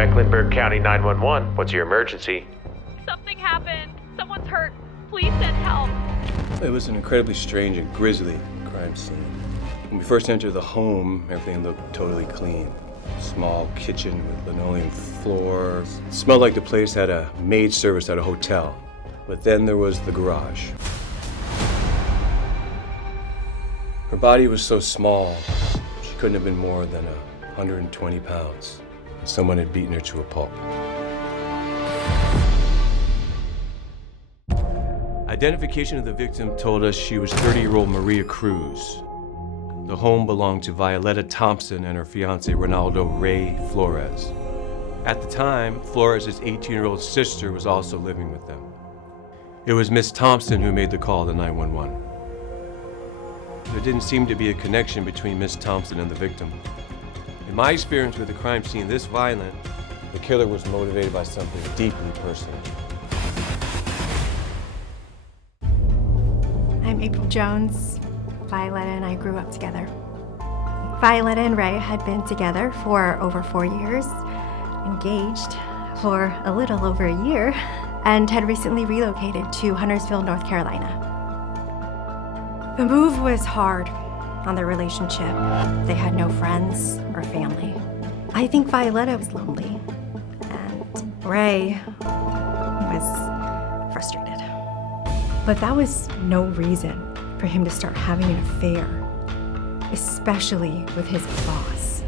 Mecklenburg County 911. What's your emergency? Something happened. Someone's hurt. Please send help. It was an incredibly strange and grisly crime scene. When we first entered the home, everything looked totally clean. Small kitchen with linoleum floors. It smelled like the place had a maid service at a hotel. But then there was the garage. Her body was so small, she couldn't have been more than 120 pounds. Someone had beaten her to a pulp. Identification of the victim told us she was 30-year-old Maria Cruz. The home belonged to Violetta Thompson and her fiancé Ronaldo Ray Flores. At the time, Flores' 18-year-old sister was also living with them. It was Miss Thompson who made the call to 911. There didn't seem to be a connection between Miss Thompson and the victim. In my experience with a crime scene this violent, the killer was motivated by something deeply personal. I'm April Jones. Violetta and I grew up together. Violetta and Ray had been together for over 4 years, engaged for a little over a year, and had recently relocated to Huntersville, North Carolina. The move was hard on their relationship. They had no friends or family. I think Violetta was lonely, and Ray was frustrated. But that was no reason for him to start having an affair, especially with his boss.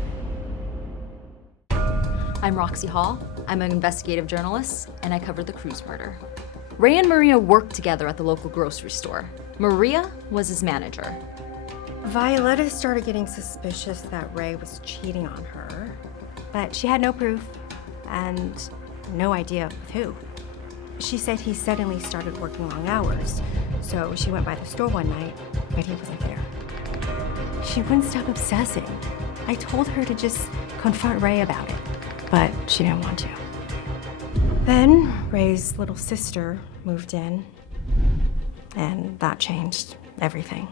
I'm Roxy Hall. I'm an investigative journalist, and I covered the Cruz murder. Ray and Maria worked together at the local grocery store. Maria was his manager. Violetta started getting suspicious that Ray was cheating on her, but she had no proof and no idea with who. She said he suddenly started working long hours, so she went by the store one night, but he wasn't there. She wouldn't stop obsessing. I told her to just confront Ray about it, but she didn't want to. Then Ray's little sister moved in, and that changed everything.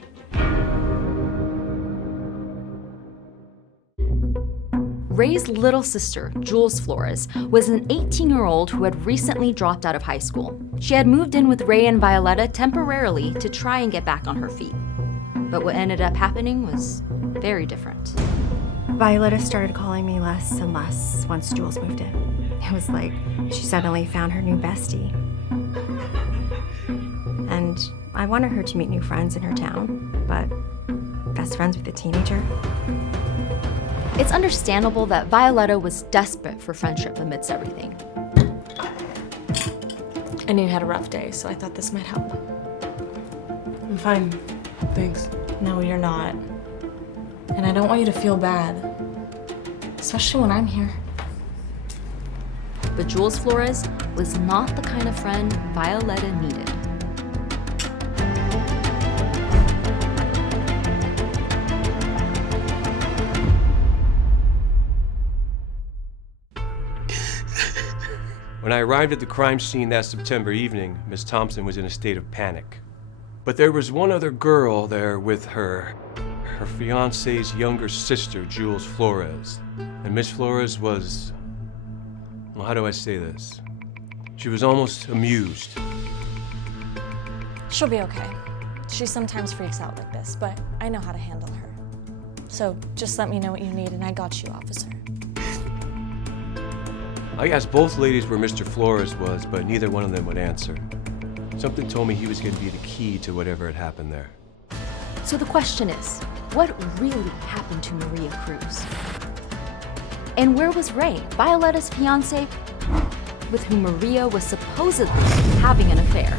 Ray's little sister, Jules Flores, was an 18-year-old who had recently dropped out of high school. She had moved in with Ray and Violetta temporarily to try and get back on her feet. But what ended up happening was very different. Violetta started calling me less and less once Jules moved in. It was like she suddenly found her new bestie. And I wanted her to meet new friends in her town, but best friends with a teenager? It's understandable that Violetta was desperate for friendship amidst everything. I knew you had a rough day, so I thought this might help. I'm fine, thanks. No, you're not. And I don't want you to feel bad, especially when I'm here. But Jules Flores was not the kind of friend Violetta needed. When I arrived at the crime scene that September evening, Miss Thompson was in a state of panic. But there was one other girl there with her fiancé's younger sister, Jules Flores. And Miss Flores was, well, how do I say this? She was almost amused. She'll be okay. She sometimes freaks out like this, but I know how to handle her. So just let me know what you need and I got you, officer. I asked both ladies where Mr. Flores was, but neither one of them would answer. Something told me he was going to be the key to whatever had happened there. So the question is, what really happened to Maria Cruz? And where was Ray, Violetta's fiancé, with whom Maria was supposedly having an affair?